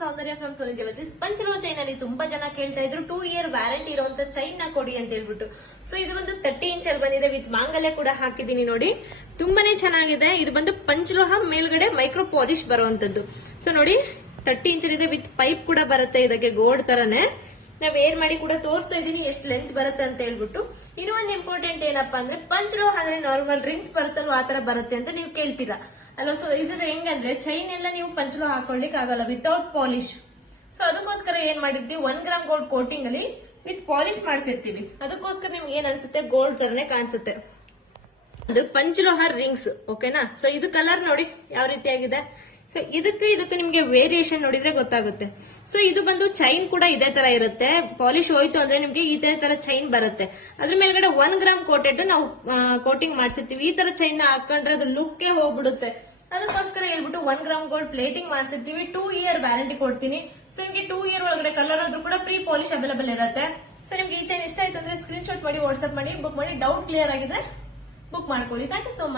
Soundarya from Soni jewelleries. ಪಂಚಲೋ chain ಅಲ್ಲಿ ತುಂಬಾ ಜನ ಕೇಳ್ತಾ ಇದ್ರು 2 ಇಯರ್ ವ್ಯಾರಂಟಿ ಇರುವಂತ ಚೈನ್ ನ ಕೊಡಿ ಅಂತ ಹೇಳ್ಬಿಟ್ಟು. ಸೊ ಇದು ಒಂದು 30 ಇಂಚ್ ಅಲ್ಲಿ ಬಂದಿದೆ, ವಿತ್ ಮಾಂಗಲ್ಯ ಕೂಡ ಹಾಕಿದೀನಿ ನೋಡಿ. ತುಂಬಾನೇ ಚೆನ್ನಾಗಿದೆ. ಇದು ಬಂದು ಪಂಚಲೋಹ ಮೇಲ್ಗಡೆ ಮೈಕ್ರೋ ಪಾಲಿಶ್ ಬರುವಂತದ್ದು. ಸೊ ನೋಡಿ 30 ಇಂಚ್ ಇದೆ, ವಿತ್ ಪೈಪ್ ಕೂಡ ಬರುತ್ತೆ ಇದಕ್ಕೆ ಗೋಲ್ಡ್ ತರನೇ. ನಾವ್ ವೇರ್ ಮಾಡಿ ಕೂಡ ತೋರಿಸ್ತಾ ಇದೀನಿ ಎಷ್ಟು ಲೆಂತ್ ಬರುತ್ತೆ ಅಂತ ಹೇಳ್ಬಿಟ್ಟು. ಇನ್ನೊಂದು ಇಂಪಾರ್ಟೆಂಟ್ ಏನಪ್ಪಾ ಅಂದ್ರೆ ಪಂಚಲೋಹ ಅಂದ್ರೆ ನಾರ್ಮಲ್ ರಿಂಗ್ಸ್ ಬರುತ್ತಲ್ವ ಆತರ ಬರುತ್ತೆ ಅಂತ ನೀವು ಕೇಳ್ತೀರಾ ಅಲ್ವಾ. ಸೊ ಇದ್ರ ಹೆಂಗಂದ್ರೆ ಚೈನ್ ಎಲ್ಲ ನೀವು ಪಂಚಲೋಹ ಹಾಕೊಳ್ಳಿಕ್ ಆಗಲ್ಲ ವಿತೌಟ್ ಪಾಲಿಶ್. ಸೊ ಅದಕ್ಕೋಸ್ಕರ ಏನ್ ಮಾಡಿರ್ತೀವಿ, 1 ಗ್ರಾಮ್ ಗೋಲ್ಡ್ ಕೋಟಿಂಗ್ ಅಲ್ಲಿ ವಿತ್ ಪಾಲಿಶ್ ಮಾಡಿಸಿರ್ತೀವಿ. ಅದಕ್ಕೋಸ್ಕರ ನಿಮ್ಗೆ ಏನ್ ಅನ್ಸುತ್ತೆ, ಗೋಲ್ಡ್ ತರನೇ ಕಾಣಿಸುತ್ತೆ. ಅದು ಪಂಚಲೋಹ ರಿಂಗ್ಸ್, ಓಕೆನಾ. ಸೊ ಇದು ಕಲರ್ ನೋಡಿ ಯಾವ ರೀತಿಯಾಗಿದೆ. ಸೊ ಇದಕ್ಕೆ ನಿಮ್ಗೆ ವೇರಿಯೇಷನ್ ನೋಡಿದ್ರೆ ಗೊತ್ತಾಗುತ್ತೆ. ಸೊ ಇದು ಬಂದು ಚೈನ್ ಕೂಡ ಇದೇ ತರ ಇರುತ್ತೆ. ಪಾಲಿಶ್ ಹೋಯ್ತು ಅಂದ್ರೆ ನಿಮ್ಗೆ ಇದೇ ತರ ಚೈನ್ ಬರುತ್ತೆ. ಅದ್ರ ಮೇಲ್ಗಡೆ 1 ಗ್ರಾಮ್ ಕೋಟೆಡ್ ನಾವು ಕೋಟಿಂಗ್ ಮಾಡ್ಸಿರ್ತೀವಿ. ಈ ತರ ಚೈನ್ ಹಾಕೊಂಡ್ರೆ ಅದು ಲುಕ್ಕೇ ಹೋಗ್ಬಿಡುತ್ತೆ. ಅದಕ್ಕೋಸ್ಕರ ಹೇಳ್ಬಿಟ್ಟು 1 ಗ್ರಾಮ್ ಗೋಲ್ಡ್ ಪ್ಲೇಟಿಂಗ್ ಮಾಡ್ಸಿರ್ತೀವಿ. 2 ಇಯರ್ ವ್ಯಾರಂಟಿ ಕೊಡ್ತೀನಿ. ಸೊ ನಿಮ್ಗೆ 2 ಇಯರ್ ಒಳಗಡೆ ಕಲರ್ ಆದ್ರೂ ಕೂಡ ಪ್ರೀ ಪಾಲಿಶ್ ಅವೈಲೇಬಲ್ ಇರುತ್ತೆ. ಸೊ ನಿಮ್ಗೆ ಈ ಚೈನ್ ಇಷ್ಟ ಆಯ್ತು ಅಂದ್ರೆ ಸ್ಕ್ರೀನ್ ಶಾಟ್ ಮಾಡಿ ವಾಟ್ಸ್ಆಪ್ ಮಾಡಿ ಬುಕ್ ಮಾಡಿ. ಡೌಟ್ ಕ್ಲಿಯರ್ ಆಗಿದ್ರೆ ಬುಕ್ ಮಾಡ್ಕೊಳ್ಳಿ. Thank you so much.